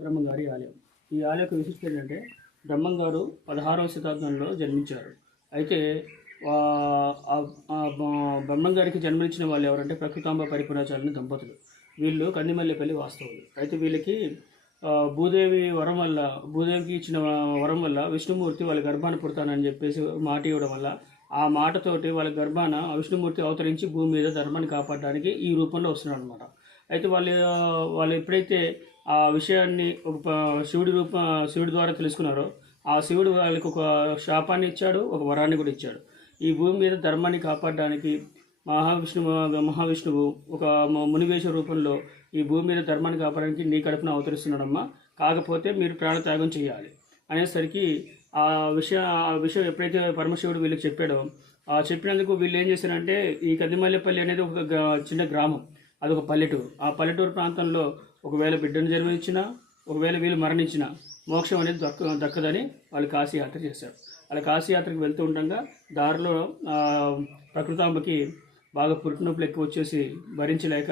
బ్రహ్మంగారి ఆలయం. ఈ ఆలయం యొక్క విశిష్టత ఏంటంటే బ్రహ్మంగారు 16వ శతాబ్దంలో జన్మించారు. అయితే బ్రహ్మంగారికి జన్మనిచ్చిన వాళ్ళు ఎవరంటే ప్రకృతాంబ పరిపురాచార్యుని దంపతులు. వీళ్ళు కందిమల్లేపల్లి వాస్తవులు. అయితే వీళ్ళకి భూదేవి వరం వల్ల భూదేవికి ఇచ్చిన వరం వల్ల విష్ణుమూర్తి వాళ్ళ గర్భాన పుడతానని చెప్పేసి మాట ఇవ్వడం వల్ల ఆ మాటతోటి వాళ్ళ గర్భాన విష్ణుమూర్తి అవతరించి భూమి మీద ధర్మాన్ని కాపాడడానికి ఈ రూపంలో వస్తున్నాడు అనమాట. అయితే వాళ్ళు ఎప్పుడైతే ఆ విషయాన్ని శివుడి ద్వారా తెలుసుకున్నారో ఆ శివుడు వాళ్ళకి ఒక శాపాన్ని ఇచ్చాడు, ఒక వరాన్ని కూడా ఇచ్చాడు. ఈ భూమి మీద ధర్మాన్ని కాపాడడానికి మహావిష్ణువు ఒక మునివేష రూపంలో ఈ భూమి మీద ధర్మాన్ని కాపాడడానికి నీ కడుపున అవతరిస్తున్నాడమ్మా, కాకపోతే మీరు ప్రాణత్యాగం చేయాలి అనేసరికి ఆ విషయం ఎప్పుడైతే పరమశివుడు వీళ్ళకి చెప్పాడో చెప్పినందుకు వీళ్ళు ఏం చేశారంటే ఈ కందిమల్లేపల్లి అనేది ఒక చిన్న గ్రామం, అదొక పల్లెటూరు. ఆ పల్లెటూరు ప్రాంతంలో ఒకవేళ బిడ్డను జన్మనిచ్చినా ఒకవేళ వీళ్ళు మరణించిన మోక్షం అనేది దక్కదని వాళ్ళు కాశీయాత్ర చేశారు. అలా కాశీయాత్రకు వెళ్తూ ఉండగా దారిలో ప్రకృతాంబకి బాగా పుట్టినొప్పులు ఎక్కువ వచ్చేసి భరించలేక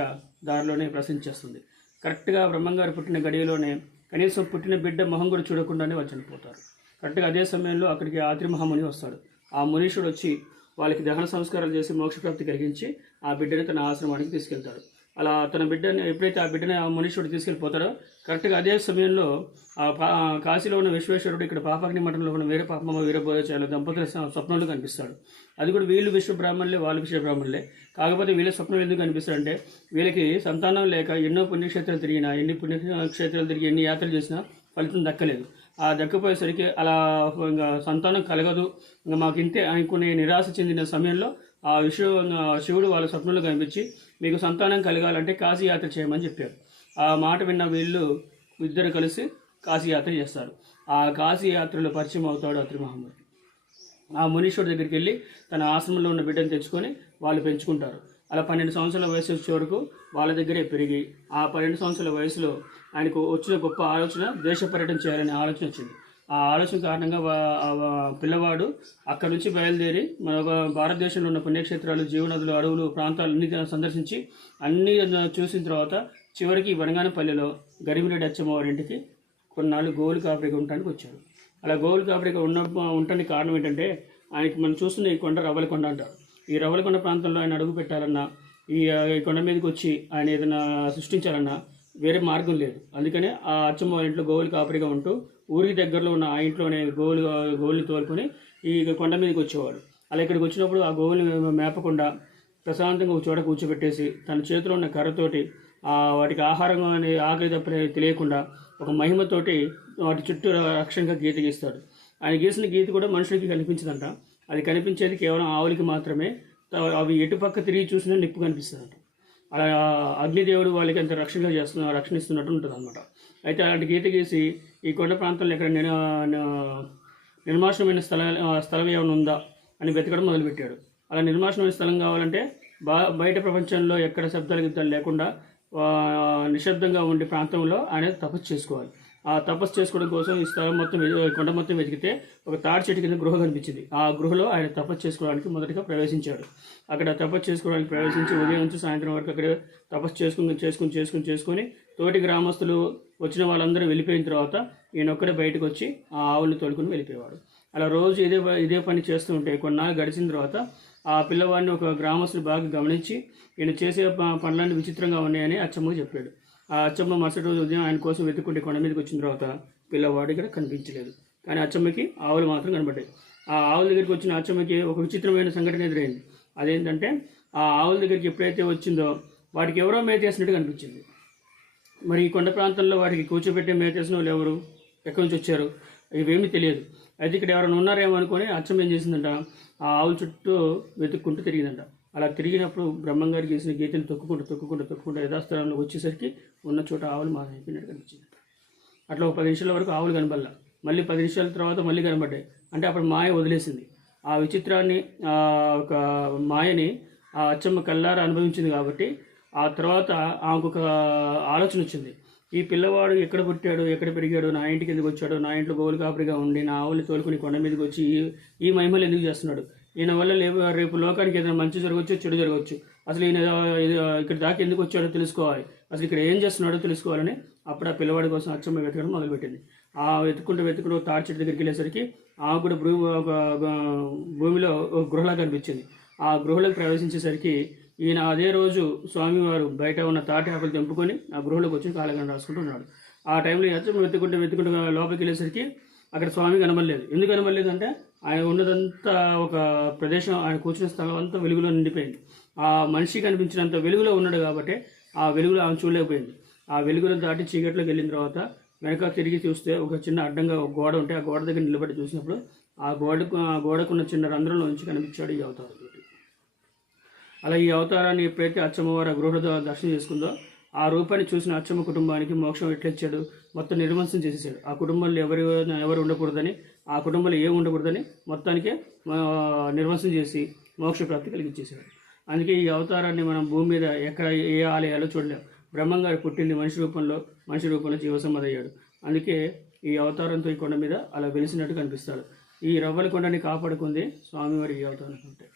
దారిలోనే ప్రశ్నించేస్తుంది. కరెక్ట్గా బ్రహ్మంగారు పుట్టిన గడియలోనే కనీసం పుట్టిన బిడ్డ మొహం కూడా చూడకుండానే వాళ్ళు చనిపోతారు. కరెక్ట్గా అదే సమయంలో అక్కడికి ఆత్రి మహాముని వస్తాడు. ఆ మునీషుడు వచ్చి వాళ్ళకి దహన సంస్కారాలు చేసి మోక్షప్రాప్తి కలిగించి ఆ బిడ్డని తన ఆశ్రమానికి తీసుకెళ్తాడు. అలా తన బిడ్డని ఎప్పుడైతే ఆ బిడ్డని ఆ మునీషుడు తీసుకెళ్ళిపోతాడో కరెక్ట్గా అదే సమయంలో కాశీలో ఉన్న విశ్వేశ్వరుడు ఇక్కడ పాపాగ్ని మఠంలో ఉన్న వీర పాపమ్మ వీరభోజాచార్యుల దంపతుల స్వప్నంలో కనిపిస్తాడు. అది కూడా వీళ్ళు విశ్వబ్రాహ్మణులే, వాళ్ళు విశ్వబ్రాహ్మణులే. కాకపోతే వీళ్ళ స్వప్నం ఎందుకు కనిపిస్తారంటే వీళ్ళకి సంతానం లేక ఎన్నో పుణ్యక్షేత్రాలు తిరిగినా, ఎన్ని యాత్రలు చేసినా ఫలితం దక్కలేదు. ఆ దక్కపోయేసరికి అలా ఇంకా సంతానం కలగదు, ఇంకా మాకు ఇంతే అనుకునే నిరాశ చెందిన సమయంలో ఆ శివుడు వాళ్ళ స్వప్నంలో కనిపించి మీకు సంతానం కలగాలంటే కాశీయాత్ర చేయమని చెప్పారు. ఆ మాట విన్న వీళ్ళు ఇద్దరు కలిసి కాశీయాత్ర చేస్తారు. ఆ కాశీయాత్రలో పరిచయం అవుతాడు అత్రి మహమ్మద్. ఆ మునీశ్వరుడి దగ్గరికి వెళ్ళి తన ఆశ్రమంలో ఉన్న బిడ్డను తెచ్చుకొని వాళ్ళు పెంచుకుంటారు. అలా 12 సంవత్సరాల వయసు వచ్చే వరకు వాళ్ళ దగ్గరే పెరిగి ఆ 12 సంవత్సరాల వయసులో ఆయనకు వచ్చిన గొప్ప ఆలోచన దేశ పర్యటన చేయాలనే ఆలోచన వచ్చింది. ఆ ఆలోచన కారణంగా పిల్లవాడు అక్కడి నుంచి బయలుదేరి మన భారతదేశంలో ఉన్న పుణ్యక్షేత్రాలు, జీవనదులు, అడవులు, ప్రాంతాలన్నీ సందర్శించి అన్నీ చూసిన తర్వాత చివరికి వనగానపల్లిలో గరిమిరెడ్డి అచ్చమ్మవారి ఇంటికి కొన్నాళ్ళు గోవులు కాపరిగా ఉండటానికి వచ్చాడు. అలా గోవులు కాపరిగా ఉండటానికి కారణం ఏంటంటే ఆయనకి మనం చూస్తున్న ఈ కొండ రవ్వలకొండ అంటారు. ఈ రవ్వలకొండ ప్రాంతంలో ఆయన అడుగు పెట్టాలన్నా, ఈ కొండ మీదకి వచ్చి ఆయన ఏదైనా సృష్టించాలన్నా వేరే మార్గం లేదు. అందుకనే ఆ అచ్చమ్మ వాళ్ళ ఇంట్లో గోవులు కాపరిగా ఉంటూ ఊరికి దగ్గరలో ఉన్న ఆ ఇంట్లోనే గోవుల్ని తోలుకొని ఈ కొండ మీదకి వచ్చేవాడు. అలా ఇక్కడికి వచ్చినప్పుడు ఆ గోవుల్ని మేపకుండా ప్రశాంతంగా ఒక చోట కూర్చోబెట్టేసి తన చేతిలో ఉన్న కర్రతోటి వాటికి ఆహారం అనే ఆకలి తప్ప తెలియకుండా ఒక మహిమతోటి వాటి చుట్టూ రక్షణగా గీత గీస్తాడు. ఆయన గీసిన గీత కూడా మనుషులకి కనిపించదంట. అది కనిపించేది కేవలం ఆవులకి మాత్రమే. అవి ఎటుపక్క తిరిగి చూసినా నిప్పు కనిపిస్తుందంట. అలా అగ్నిదేవుడు వాళ్ళకి అంత రక్షణిస్తున్నట్టు ఉంటుంది అనమాట. అయితే అలాంటి గీత గీసి ఈ కొండ ప్రాంతంలో ఎక్కడ నిర్మానుష్యమైన స్థలం ఏమైనా ఉందా అని వెతకడం మొదలుపెట్టాడు. అలా నిర్మానుష్యమైన స్థలం కావాలంటే బయట ప్రపంచంలో ఎక్కడ శబ్దాలు గిబ్దాలు లేకుండా నిశ్శబ్దంగా ఉండే ప్రాంతంలో ఆయన తపస్సు చేసుకోవాలి. ఆ తపస్సు చేసుకోవడం కోసం ఈ స్థలం మొత్తం కొండ మొత్తం వెతికితే ఒక తాడి చెట్టు కింద గృహ కనిపించింది. ఆ గృహలో ఆయన తపస్సు చేసుకోవడానికి మొదటగా ప్రవేశించాడు. అక్కడ తపస్సు చేసుకోవడానికి ప్రవేశించి ఉదయం నుంచి సాయంత్రం వరకు అక్కడ తపస్సు చేసుకుని తోటి గ్రామస్తులు వచ్చిన వాళ్ళందరూ వెళ్ళిపోయిన తర్వాత ఈయన ఒక్కడే బయటకు వచ్చి ఆ ఆవులను తోలుకుని వెళ్ళిపోయేవాడు. అలా రోజు ఇదే పని చేస్తూ ఉంటే కొన్నాళ్ళు గడిచిన తర్వాత ఆ పిల్లవాడిని ఒక గ్రామస్తులు బాగా గమనించి ఈయన చేసే పనులన్నీ విచిత్రంగా ఉన్నాయని అచ్చమ్మకు చెప్పాడు. ఆ అచ్చమ్మ మరుసటి రోజు ఉదయం ఆయన కోసం వెతుక్కుంటే కొండ మీదకి వచ్చిన తర్వాత పిల్లవాడు ఇక్కడ కనిపించలేదు. కానీ అచ్చమ్మకి ఆవులు మాత్రం కనబడ్డాయి. ఆ ఆవుల దగ్గరికి వచ్చిన అచ్చమ్మకి ఒక విచిత్రమైన సంఘటన ఎదురైంది. అదేంటంటే ఆ ఆవుల దగ్గరికి ఎప్పుడైతే వచ్చిందో వాటికి ఎవరో మేతేసినట్టు కనిపించింది. మరి ఈ కొండ ప్రాంతంలో వాటికి కూర్చోబెట్టే మేతేసిన వాళ్ళు ఎవరు, ఎక్కడి నుంచి వచ్చారు, ఇవేమీ తెలియదు. అయితే ఇక్కడ ఎవరైనా ఉన్నారేమో అనుకొని అచ్చమ్మ ఏం చేసిందంట, ఆ ఆవుల చుట్టూ వెతుక్కుంటూ తిరిగిందంట. అలా తిరిగినప్పుడు బ్రహ్మంగారు గీసిన గీతను తొక్కుకుంటూ యథాస్థానంలో వచ్చేసరికి ఉన్న చోట ఆవులు అయిపోయినట్టు కనిపించింది. అట్లా ఒక 10 నిమిషాల వరకు ఆవులు కనబడలా. మళ్ళీ 10 నిమిషాల తర్వాత మళ్ళీ కనబడ్డాయి. అంటే అప్పుడు మాయ వదిలేసింది. ఆ విచిత్రాన్ని ఒక మాయని ఆ అచ్చమ్మ కల్లారా అనుభవించింది కాబట్టి ఆ తర్వాత ఆమెకు ఒక ఆలోచన వచ్చింది. ఈ పిల్లవాడు ఎక్కడ పుట్టాడు, ఎక్కడ పెరిగాడు, నా ఇంటికి ఎందుకు వచ్చాడు, నా ఇంట్లో గోవులు కాపరిగా ఉండి నా ఆవుల్ని తోలుకుని కొండ మీదకి వచ్చి ఈ మహిమలు ఎందుకు చేస్తున్నాడు, ఈయన వల్ల రేపు లోకానికి ఏదైనా మంచి జరగవచ్చు, చెడు జరగవచ్చు, అసలు ఈయన ఇక్కడ దాకా ఎందుకు వచ్చాడో తెలుసుకోవాలి, అసలు ఇక్కడ ఏం చేస్తున్నాడో తెలుసుకోవాలని అప్పుడు ఆ పిల్లవాడి కోసం అచ్చమ్మ వెతకడం మొదలుపెట్టింది. ఆ వెతుకుంటూ తాడి చెట్టు దగ్గరికి వెళ్ళేసరికి ఆమె కూడా భూమిలో ఒక గృహలా కనిపించింది. ఆ గృహలోకి ప్రవేశించేసరికి ఈయన అదే రోజు స్వామివారు బయట ఉన్న తాటి ఆకులు తెంపుకొని ఆ గృహలోకి వచ్చి కాలగంట రాసుకుంటూ ఉన్నాడు. ఆ టైంలో అచ్చమ్మ వెతుకుంటూ లోపలికి వెళ్ళేసరికి అక్కడ స్వామి కనబడలేదు. ఎందుకు కనబడలేదు అంటే ఆయన ఉన్నదంతా ఒక ప్రదేశం, ఆయన కూర్చున్న స్థలం అంతా వెలుగులో నిండిపోయింది. ఆ మనిషి కనిపించినంత వెలుగులో ఉన్నాడు కాబట్టి ఆ వెలుగులో ఆమె చూడలేకపోయింది. ఆ వెలుగులను దాటి చీకట్లోకి వెళ్ళిన తర్వాత వెనక తిరిగి చూస్తే ఒక చిన్న అడ్డంగా ఒక గోడ ఉంటే ఆ గోడ దగ్గర నిలబడి చూసినప్పుడు ఆ గోడకున్న చిన్న రంధ్రంలో నుంచి కనిపించాడు ఈ అవతారం. అలా ఈ అవతారాన్ని ఎప్పుడైతే అచ్చమ్మవారు ఆ గృహ దర్శనం చేసుకుందో ఆ రూపాన్ని చూసిన అచ్చమ్మ కుటుంబానికి మోక్షం ఎట్లిచ్చాడు, మొత్తం నిర్వంశం చేసేసాడు. ఆ కుటుంబంలో ఎవరు ఉండకూడదని, ఆ కుటుంబంలో ఏం ఉండకూడదని మొత్తానికే నిర్వంశం చేసి మోక్ష ప్రాప్తి కలిగించేశాడు. అందుకే ఈ అవతారాన్ని మనం భూమి మీద ఎక్కడ ఏ ఆలయాలు చూడలేం. బ్రహ్మంగారు పుట్టింది మనిషి రూపంలో జీవసమ్మదయ్యాడు. అందుకే ఈ అవతారంతో ఈ కొండ మీద అలా వెలిసినట్టు కనిపిస్తాడు. ఈ రవ్వల కొండని కాపాడుకుంది స్వామివారి ఈ అవతారం అంటే.